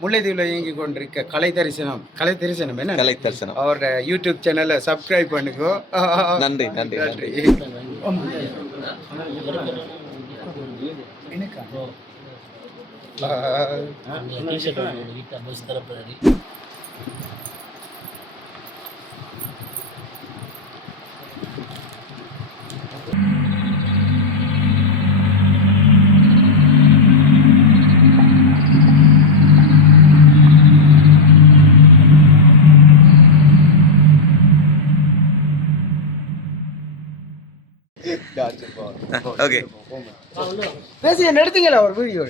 முல்லைத்தீவில் இயங்கிக் கொண்டிருக்க கலை தரிசனம் என்ன கலை தரிசனம் அவரோட யூடியூப் சேனலை சப்ஸ்கிரைப் பண்ணுங்க. நன்றி நன்றி நன்றி. ஓகே பேசி எடுத்தீங்களா ஒரு வீடியோ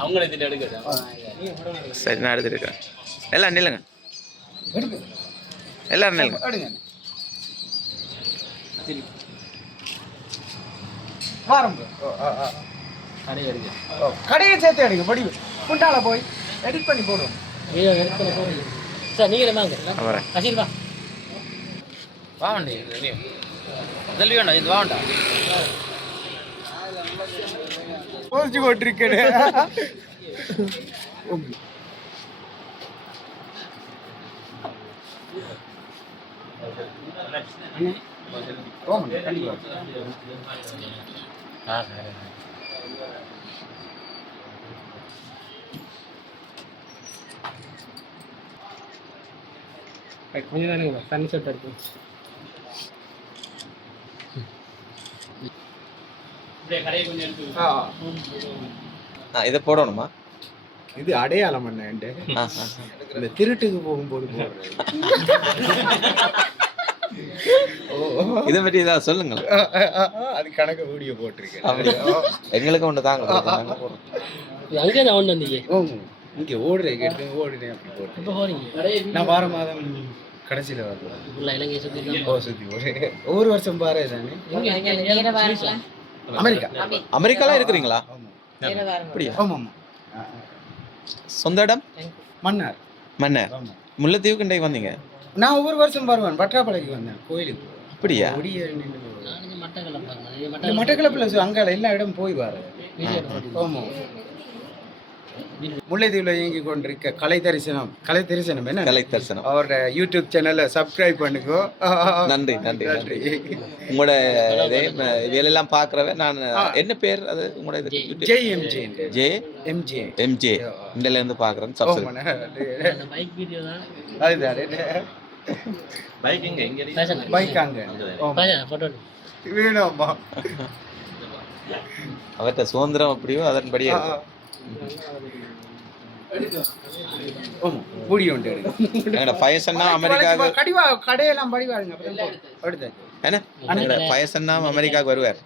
அவங்கள எடுக்க சரி, நான் எடுத்துருக்கேன். எல்லாம் நில்லுங்க, எல்லாரும் நில்லுங்க. எடுங்க வாரம் கடையை சேர்த்து எடுங்க. படி புண்டால போய் எடிட் பண்ணி போடுவோம். சார் நீங்களே வாங்க. அசீல் வா வாண்டி முதல்ல வேண்டாம் இது வாண்டா போஸ்ட் போட்டிருக்கேன். கொஞ்சம் தானே தண்ணி சொட்டு இருக்கு. இதை போடணுமா? இது அடையாளம் என்ன இந்த திருட்டுக்கு போகும்போது இதை பற்றி ஏதாவது சொல்லுங்களேன். அது கணக்கு வீடியோ போட்டிருக்கேன். எங்களுக்கு ஒன்று தாங்க. அங்கே நான் ஒன்று வந்தீங்க இங்கே ஓடுறேன் கேட்டு ஓடுறேன் அப்படி போட்டு நான் வார மாதம் கடைசியில் வருவேன். சுற்றி ஒவ்வொரு வருஷம் பாரு தானே. அமெரிக்காலாம் இருக்கிறீங்களா? அப்படியா? ஆமாம். சொந்த இடம் மன்னார். முல்லைத்தீவுக்கு இன்றைக்கு வந்தீங்க? நான் ஒவ்வொரு வருஷம் வருவேன். பற்றாப்பளைக்கு வந்தேன் கோயிலுக்கு. அப்படியா? மட்டக்களப்பில் அங்கே எல்லா இடம் போய் வர. ஆமாம். முல்லைத்தீவில் இயங்கிக் கொண்டிருக்க கலை தரிசனம் என்ன கலை தரிசனம் அவரோட யூடியூப் சேனலை சப்ஸ்கிரைப் பண்ணுங்க. நன்றி நன்றி நன்றி. உங்களோட வேலையெல்லாம் பார்க்குறவன் நான். என்ன பேர் அது உங்களோட? JMJ. இருந்து பார்க்குறேன். அவர்கிட்ட சுதந்திரம் அப்படியோ அதன்படியே கடையெல்லாம் அமெரிக்காவுக்கு வருவார்.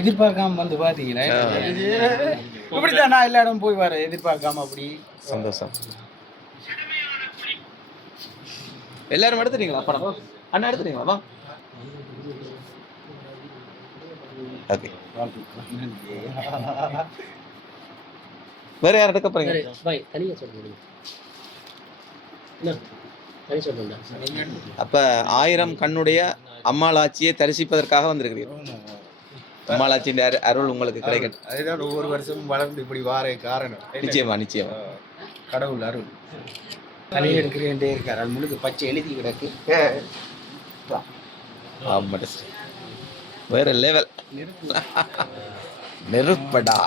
எதிர்பார்க்காம வந்து பாத்தீங்களா? இப்படித்தான் நான் எல்லா இடம் போய் வர எதிர்பார்க்காம. அப்படி சந்தோஷம். எல்லாரும் எடுத்துட்டீங்களா படம்? அண்ணா எடுத்துட்டீங்களா? வா. ஓகே. வேற யார் எடுக்க போறீங்க? அப்ப 1000 கண்ணுடைய அம்மாளாச்சியை தரிசிப்பதற்காக வந்திருக்கிறீர்கள். அம்மாளாச்சியின் அருள் உங்களுக்கு கிடைக்கும். அதுதான் ஒவ்வொரு வருஷமும் வளர்ந்து இப்படி வார காரணம். நிச்சயமா கடவுள் அருள். தனி எடுக்கிறேன்டே இருக்கார். அது முழுக்க பச்சை எழுதி கிடக்கு. வேற லெவல். நெருப்படா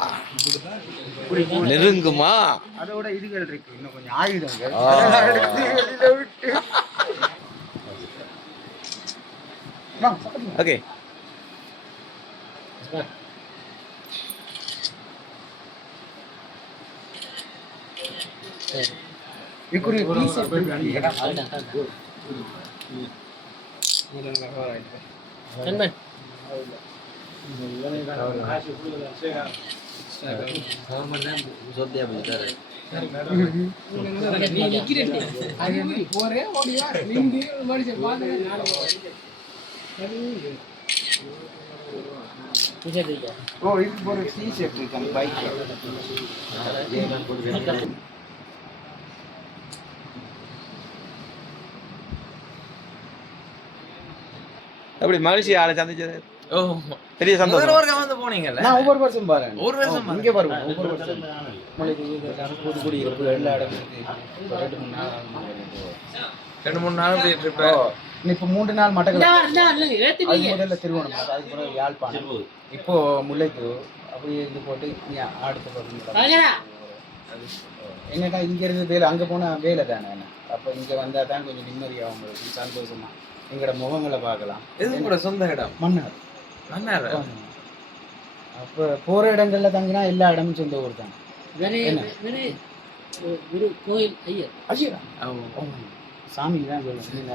நெருங்குமா? அதோட இதுகள் இருக்கு, இன்னும் கொஞ்சம் ஆயுதங்கள். ஓகே. டிஷர்ட் இருக்கா ஓ இது ஒரு டிஷர்ட் இருக்கு அந்த பைக்ல. அப்படி மகிழ்ச்சி ஆளை சந்திச்சது ஓ பெரிய சந்தோஷம். ஒரு வந்து போனீங்கல்ல நான் ஒவ்வொரு வருஷம் பாருங்க. ஒரு வருஷம் இங்கே பாருங்க ஒவ்வொரு வருஷம் புதுக்குடி இருக்கு எல்லா இடமும் இருக்கு. 2-3 நாள் ட்ரிப். இப்போ 3 நாள் மட்டக்களப்பு. ஏற்றி முதல்ல திருவண்ணாமலை, அதுக்கு பிறகு யாழ்ப்பாணம், இப்போ முல்லைக்கு அப்படியே இது போட்டு அடுத்த பக்கம். என்னடா இங்க இருந்து வேலை அங்க போனா வேலை தானே. அப்ப இங்க வந்தா தான் கொஞ்சம் நிம்மதியா உங்களுக்கு சந்தோஷமா எங்களோட முகங்களை பார்க்கலாம். இது கூட சொந்த இடம் மன்னார். மன்னார். அப்ப போற இடங்கள்ல தங்கினா எல்லா இடமும் சொந்த ஊர் தான். குரு கோயில் ஐயர் ஐயரா சாமி தான் சொல்லுங்க.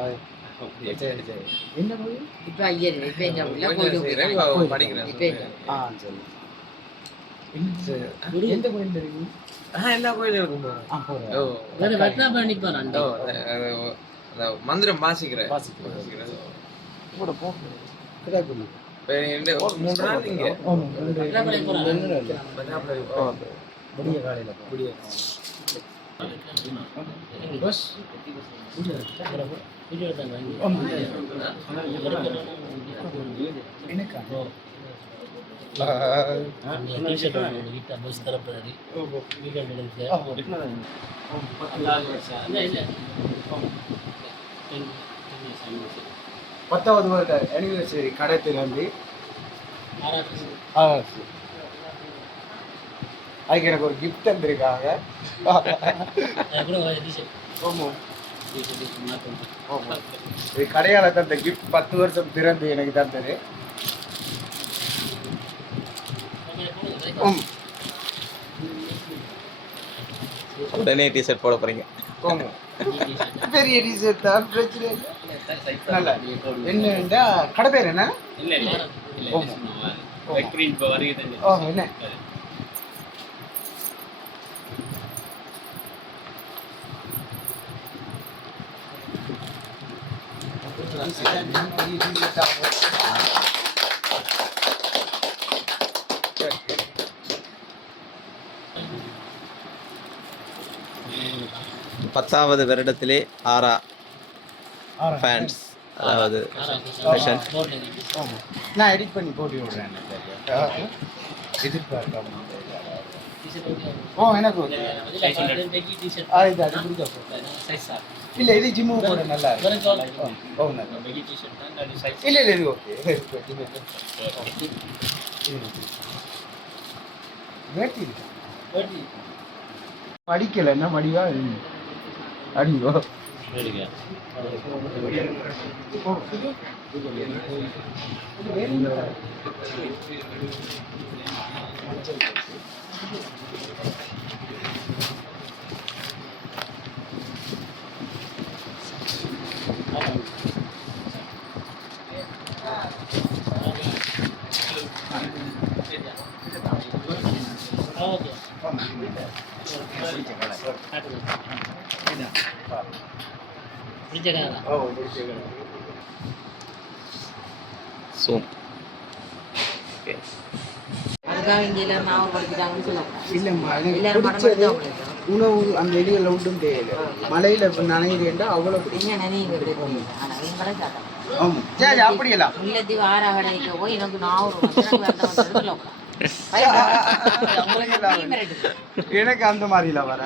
என்ன கோயில்? இப்ப ஐயர் இப்ப எங்க படிக்கிறேன். சரி எந்த கோயில் இருக்கு? எல்லா கோயிலும் இருக்கும். மந்திரம் வாசிக்கிறேன். 3 நாள் இங்க விடிய காலையில பஸ் பத்தாவது வருட அனிவர்சரி கடை திறந்து அதுக்கு எனக்கு ஒரு கிஃப்ட் தந்திருக்காங்க. இது கடையால தந்த கிஃப்ட் 10 வருஷம் திறந்து எனக்கு தந்தது. உடனே டிஷர்ட் போட போறீங்க. பெரிய டிஷர்ட் தான், பிரச்சனை இல்லை. நல்லா என்னண்டா கடை பேர் என்ன? என்ன பத்தாவது வருடத்திலே ஆரா ஃபேன்ஸ், அதாவது ஃபேஷன். நான் எடிட் பண்ணி போட்டு விடுறேன். எதிர்பார்க்காம எனக்கு அது பிடிக்கும். இல்ல இது ஜிம்மு போட நல்லா இருக்கு. இல்ல இல்ல இது ஓகே. வேட்டி இருக்கு. படிக்கல என்ன படிவா அடிவோ சூம். உணவு அந்த எலிகள் ஒன்றும் தெரியல. மலையில நனைகிறேன்டா அவ்வளவு அப்படியெல்லாம் முல்லைத்தீவு ஆறாவடைக்கு போய் எனக்கு 4 எனக்கு அந்த மாதிரில வர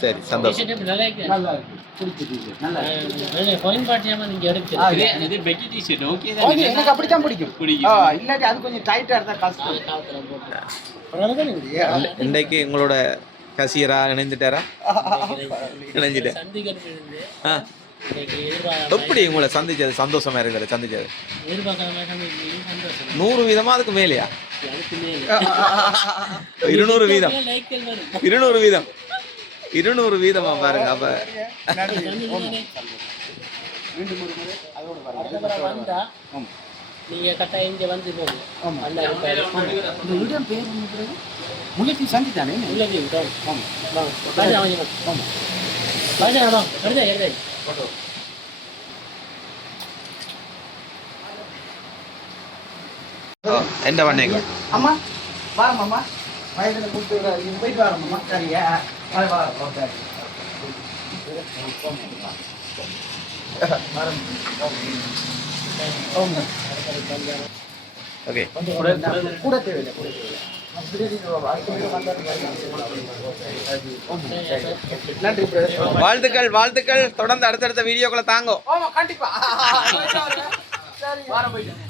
சரி, சந்தோஷம். எனக்கு அப்படித்தான் பிடிக்கும். இல்லாட்டி அது கொஞ்சம் டைட்டா இருந்தா கஷ்டம். இன்றைக்கு உங்களோட கசியரா இணைந்துட்டாரா? இணைஞ்சிட்டேன். எப்படி உங்களை சந்திச்சது சந்தோஷமா இருக்கிறது? சந்திச்சது 100 வீதமா, அதுக்கு மேலையா? 200 வீதம். 200 வீதமா பாருங்க. அப்ப நீங்க கட்டாயம் இங்க வந்து போங்க. முல்லைத்தீவு சந்தி தானே? முல்லைத்தீவு என்ன பண்ணீங்க அம்மா வாரம் அம்மா வயதில் கூப்பிட்டு போயிட்டு வரோம் அம்மா சரியா வாரம் ஓகே கூட தேவையில்லை நன்றி வாழ்த்துக்கள் தொடர்ந்து அடுத்தடுத்த வீடியோக்களை தாங்கோ கண்டிப்பா சரி வாரம் போயிட்டு